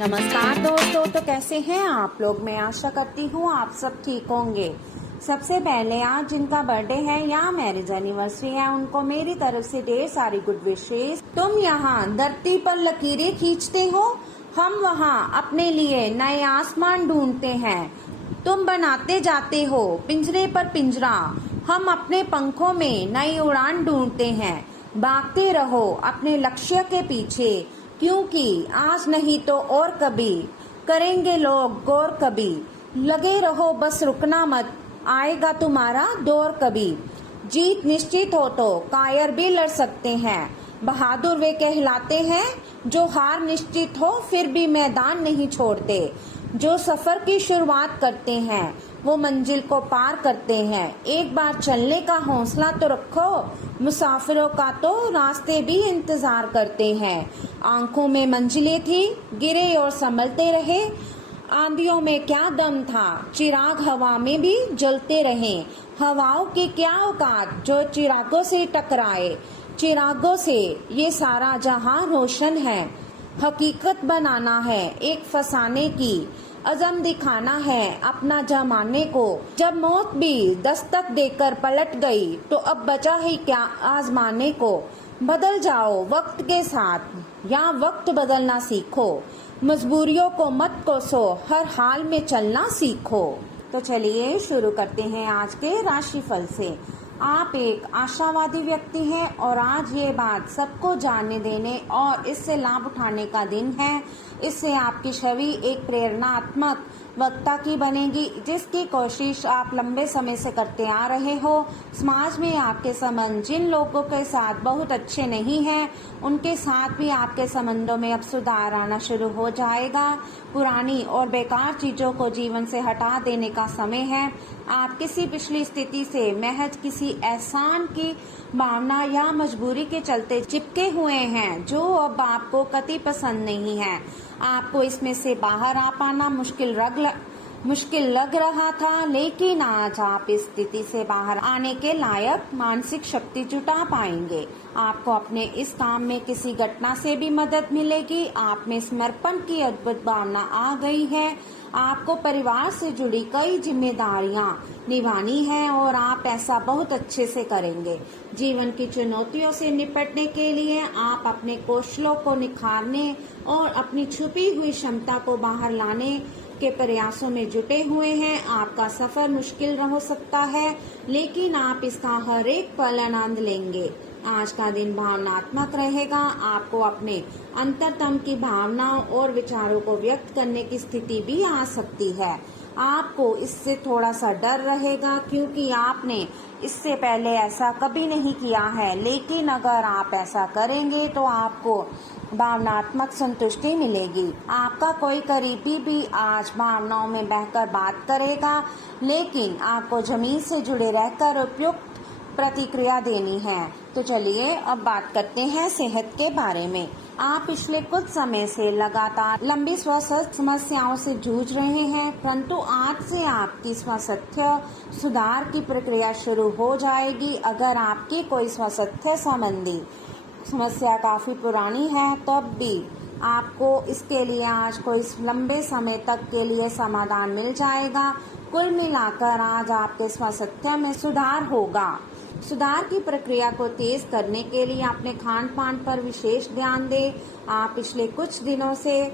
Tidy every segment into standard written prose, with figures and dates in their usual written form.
नमस्कार दोस्तों, तो कैसे हैं आप लोग। मैं आशा करती हूँ आप सब ठीक होंगे। सबसे पहले आज जिनका बर्थडे है या मैरिज एनिवर्सरी है उनको मेरी तरफ से ढेर सारी गुड विशेस। तुम यहाँ धरती पर लकीरें खींचते हो, हम वहाँ अपने लिए नए आसमान ढूंढते हैं। तुम बनाते जाते हो पिंजरे पर पिंजरा, हम अपने पंखों में नई उड़ान ढूंढते हैं। भागते रहो अपने लक्ष्य के पीछे, क्योंकि आज नहीं तो और कभी करेंगे लोग गौर कभी। लगे रहो बस रुकना मत, आएगा तुम्हारा दौर कभी। जीत निश्चित हो तो कायर भी लड़ सकते हैं, बहादुर वे कहलाते हैं जो हार निश्चित हो फिर भी मैदान नहीं छोड़ते। जो सफर की शुरुआत करते हैं वो मंजिल को पार करते हैं। एक बार चलने का हौसला तो रखो, मुसाफिरों का तो रास्ते भी इंतजार करते हैं। आंखों में मंजिलें थी, गिरे और संभलते रहे। आंधियों में क्या दम था, चिराग हवा में भी जलते रहे। हवाओं की क्या औकात जो चिरागों से टकराए। चिरागों से ये सारा जहां रोशन है। हकीकत बनाना है एक फसाने की, अज़म दिखाना है अपना जमाने को। जब मौत भी दस्तक देकर पलट गई तो अब बचा ही क्या आजमाने को। बदल जाओ वक्त के साथ या वक्त बदलना सीखो, मजबूरियों को मत कोसो, हर हाल में चलना सीखो। तो चलिए शुरू करते हैं आज के राशिफल से। आप एक आशावादी व्यक्ति हैं और आज ये बात सबको जानने देने और इससे लाभ उठाने का दिन है। इससे आपकी छवि एक प्रेरणात्मक वक्ता की बनेगी, जिसकी कोशिश आप लंबे समय से करते आ रहे हो। समाज में आपके संबंध जिन लोगों के साथ बहुत अच्छे नहीं हैं, उनके साथ भी आपके संबंधों में अब सुधार आना शुरू हो जाएगा। पुरानी और बेकार चीजों को जीवन से हटा देने का समय है। आप किसी पिछली स्थिति से महज किसी एहसान की भावना या मजबूरी के चलते चिपके हुए हैं, जो अब आपको कतई पसंद नहीं है। आपको इसमें से बाहर आ पाना मुश्किल लग रहा था, लेकिन आज आप इस स्थिति से बाहर आने के लायक मानसिक शक्ति जुटा पाएंगे। आपको अपने इस काम में किसी घटना से भी मदद मिलेगी। आप में समर्पण की अद्भुत भावना आ गई है। आपको परिवार से जुड़ी कई जिम्मेदारियां निभानी है और आप ऐसा बहुत अच्छे से करेंगे। जीवन की चुनौतियों से निपटने के लिए आप अपने कौशलों को निखारने और अपनी छुपी हुई क्षमता को बाहर लाने के प्रयासों में जुटे हुए हैं। आपका सफर मुश्किल हो सकता है, लेकिन आप इसका हर एक पल आनंद लेंगे। आज का दिन भावनात्मक रहेगा। आपको अपने अंतरतम की भावनाओं और विचारों को व्यक्त करने की स्थिति भी आ सकती है। आपको इससे थोड़ा सा डर रहेगा, क्योंकि आपने इससे पहले ऐसा कभी नहीं किया है, लेकिन अगर आप ऐसा करेंगे तो आपको भावनात्मक संतुष्टि मिलेगी। आपका कोई करीबी भी आज भावनाओं में बहकर बात करेगा, लेकिन आपको जमीन से जुड़े रहकर उपयुक्त प्रतिक्रिया देनी है। तो चलिए अब बात करते हैं सेहत के बारे में। आप पिछले कुछ समय से लगातार लंबी स्वास्थ्य समस्याओं से जूझ रहे हैं, परंतु आज से आपकी स्वास्थ्य सुधार की प्रक्रिया शुरू हो जाएगी। अगर आपकी कोई स्वास्थ्य संबंधी समस्या काफी पुरानी है, तब भी आपको इसके लिए आज कोई लंबे समय तक के लिए समाधान मिल जाएगा। कुल मिलाकर आज आपके स्वास्थ्य में सुधार होगा। सुधार की प्रक्रिया को तेज करने के लिए अपने खान पान पर विशेष ध्यान दें। आप पिछले कुछ दिनों से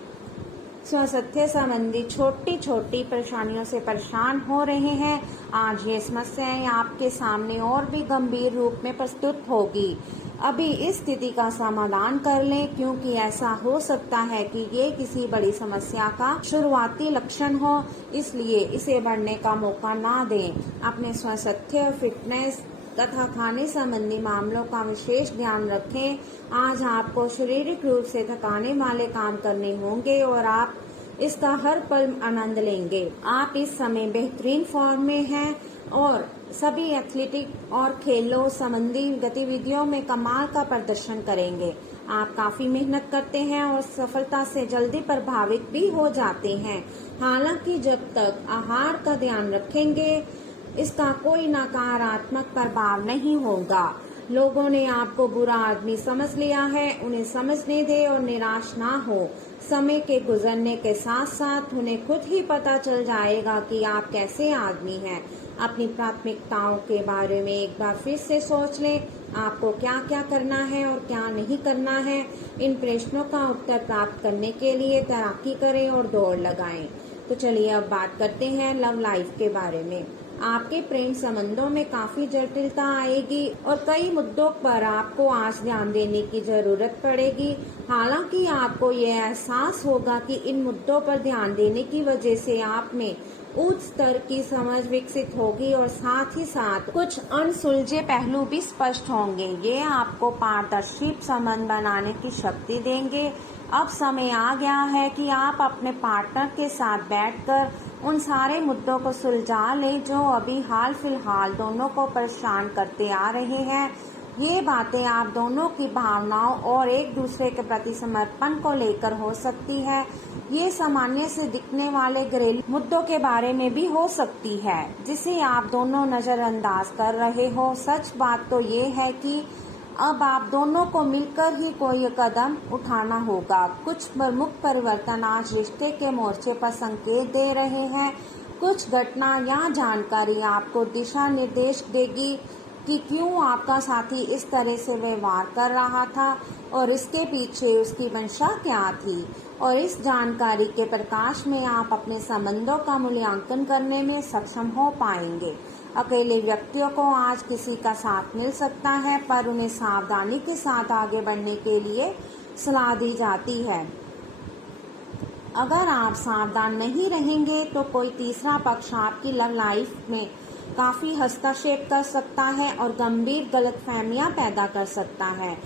स्वास्थ्य संबंधी छोटी छोटी परेशानियों से परेशान हो रहे हैं। आज ये समस्याएं आपके सामने और भी गंभीर रूप में प्रस्तुत होगी। अभी इस स्थिति का समाधान कर लें, क्योंकि ऐसा हो सकता है कि ये किसी बड़ी समस्या का शुरुआती लक्षण हो, इसलिए इसे बढ़ने का मौका ना दें। अपने स्वास्थ्य, फिटनेस तथा खाने संबंधी मामलों का विशेष ध्यान रखें। आज आपको शारीरिक रूप से थकाने वाले काम करने होंगे और आप इसका हर पल आनंद लेंगे। आप इस समय बेहतरीन फॉर्म में हैं और सभी एथलेटिक और खेलों संबंधी गतिविधियों में कमाल का प्रदर्शन करेंगे। आप काफी मेहनत करते हैं और सफलता से जल्दी प्रभावित भी हो जाते हैं। हालांकि जब तक आहार का ध्यान रखेंगे, इसका कोई नकारात्मक प्रभाव नहीं होगा। लोगों ने आपको बुरा आदमी समझ लिया है, उन्हें समझने दे और निराश ना हो। समय के गुजरने के साथ साथ उन्हें खुद ही पता चल जाएगा कि आप कैसे आदमी हैं। अपनी प्राथमिकताओं के बारे में एक बार फिर से सोच लें, आपको क्या क्या करना है और क्या नहीं करना है। इन प्रश्नों का उत्तर प्राप्त करने के लिए तैराकी करें और दौड़ लगाएं। तो चलिए अब बात करते हैं लव लाइफ के बारे में। आपके प्रेम संबंधों में काफी जटिलता आएगी और कई मुद्दों पर आपको आज ध्यान देने की जरूरत पड़ेगी। हालांकि आपको ये एहसास होगा कि इन मुद्दों पर ध्यान देने की वजह से आप में उच्च स्तर की समझ विकसित होगी और साथ ही साथ कुछ अनसुलझे पहलू भी स्पष्ट होंगे। ये आपको पारदर्शी संबंध बनाने की शक्ति देंगे। अब समय आ गया है कि आप अपने पार्टनर के साथ बैठकर उन सारे मुद्दों को सुलझा लें जो अभी हाल फिलहाल दोनों को परेशान करते आ रहे हैं। ये बातें आप दोनों की भावनाओं और एक दूसरे के प्रति समर्पण को लेकर हो सकती है। ये सामान्य से दिखने वाले घरेलू मुद्दों के बारे में भी हो सकती है जिसे आप दोनों नजरअंदाज कर रहे हो। सच बात तो ये है कि अब आप दोनों को मिलकर ही कोई कदम उठाना होगा। कुछ प्रमुख परिवर्तन आज रिश्ते के मोर्चे पर संकेत दे रहे हैं। कुछ घटना या जानकारी आपको दिशा निर्देश देगी कि क्यों आपका साथी इस तरह से व्यवहार कर रहा था और इसके पीछे उसकी मंशा क्या थी। और इस जानकारी के प्रकाश में आप अपने संबंधों का मूल्यांकन करने में सक्षम हो पाएंगे। अकेले व्यक्तियों को आज किसी का साथ मिल सकता है, पर उन्हें सावधानी के साथ आगे बढ़ने के लिए सलाह दी जाती है। अगर आप सावधान नहीं रहेंगे तो कोई तीसरा पक्ष आपकी लव लाइफ में काफी हस्तक्षेप कर सकता है और गंभीर गलतफहमियां पैदा कर सकता है।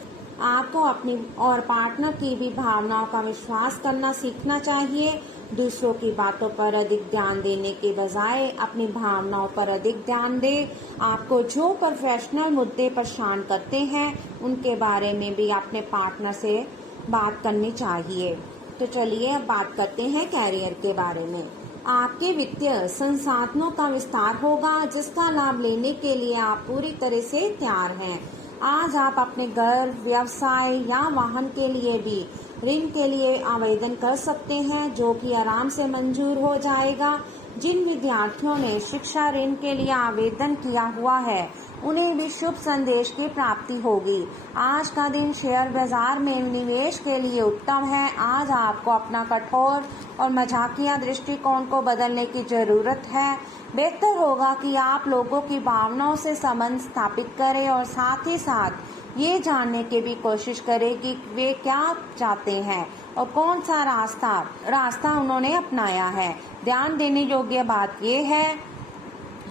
आपको अपनी और पार्टनर की भी भावनाओं का विश्वास करना सीखना चाहिए। दूसरों की बातों पर अधिक ध्यान देने के बजाय अपनी भावनाओं पर अधिक ध्यान दें। आपको जो प्रोफेशनल मुद्दे परेशान करते हैं उनके बारे में भी अपने पार्टनर से बात करनी चाहिए। तो चलिए अब बात करते हैं कैरियर के बारे में। आपके वित्तीय संसाधनों का विस्तार होगा जिसका लाभ लेने के लिए आप पूरी तरह से तैयार हैं। आज आप अपने घर, व्यवसाय या वाहन के लिए भी ऋण के लिए आवेदन कर सकते हैं जो कि आराम से मंजूर हो जाएगा। जिन विद्यार्थियों ने शिक्षा ऋण के लिए आवेदन किया हुआ है उन्हें भी शुभ संदेश की प्राप्ति होगी। आज का दिन शेयर बाजार में निवेश के लिए उत्तम है। आज आपको अपना कठोर और मजाकिया दृष्टिकोण को बदलने की जरूरत है। बेहतर होगा कि आप लोगों की भावनाओं से संबंध स्थापित करें और साथ ही साथ ये जानने की भी कोशिश करें कि वे क्या चाहते हैं और कौन सा रास्ता उन्होंने अपनाया है। ध्यान देने योग्य बात यह है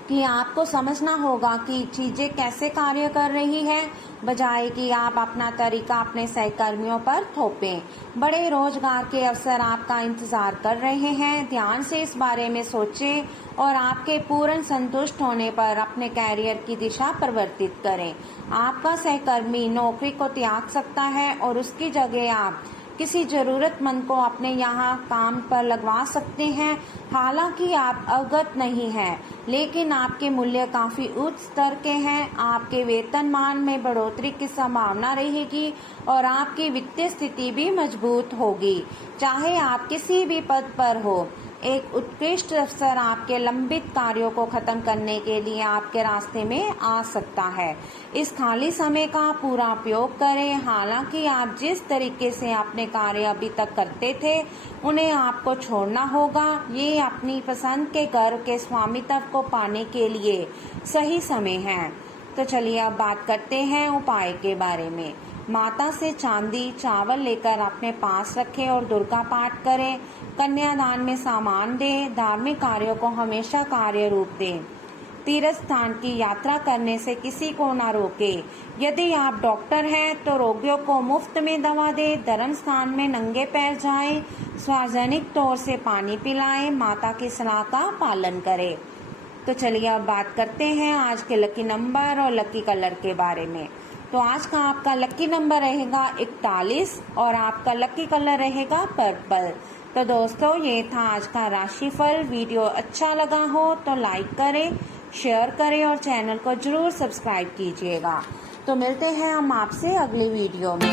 कि आपको समझना होगा कि चीजें कैसे कार्य कर रही है, बजाय कि आप अपना तरीका अपने सहकर्मियों पर थोपें। बड़े रोजगार के अवसर आपका इंतजार कर रहे हैं। ध्यान से इस बारे में सोचें और आपके पूर्ण संतुष्ट होने पर अपने कैरियर की दिशा परिवर्तित करें। आपका सहकर्मी नौकरी को त्याग सकता है और उसकी जगह आप किसी जरूरतमंद को अपने यहाँ काम पर लगवा सकते हैं। हालांकि आप अवगत नहीं हैं, लेकिन आपके मूल्य काफी उच्च स्तर के हैं। आपके वेतनमान में बढ़ोतरी की संभावना रहेगी और आपकी वित्तीय स्थिति भी मजबूत होगी। चाहे आप किसी भी पद पर हो, एक उत्कृष्ट अवसर आपके लंबित कार्यों को खत्म करने के लिए आपके रास्ते में आ सकता है। इस खाली समय का पूरा उपयोग करें। हालांकि आप जिस तरीके से अपने कार्य अभी तक करते थे उन्हें आपको छोड़ना होगा। ये अपनी पसंद के घर के स्वामित्व को पाने के लिए सही समय है। तो चलिए अब बात करते हैं उपाय के बारे में। माता से चांदी चावल लेकर अपने पास रखें और दुर्गा पाठ करें। कन्यादान में सामान दें। धार्मिक कार्यों को हमेशा कार्य रूप दें। तीर्थ स्थान की यात्रा करने से किसी को न रोकें। यदि आप डॉक्टर हैं तो रोगियों को मुफ्त में दवा दें। धर्म स्थान में नंगे पैर जाएं। सार्वजनिक तौर से पानी पिलाएं। माता की सलाह का पालन करें। तो चलिए अब बात करते हैं आज के लकी नंबर और लकी कलर के बारे में। तो आज का आपका लकी नंबर रहेगा 41 और आपका लकी कलर रहेगा पर्पल। तो दोस्तों ये था आज का राशिफल। वीडियो अच्छा लगा हो तो लाइक करें, शेयर करें और चैनल को जरूर सब्सक्राइब कीजिएगा। तो मिलते हैं हम आपसे अगली वीडियो में।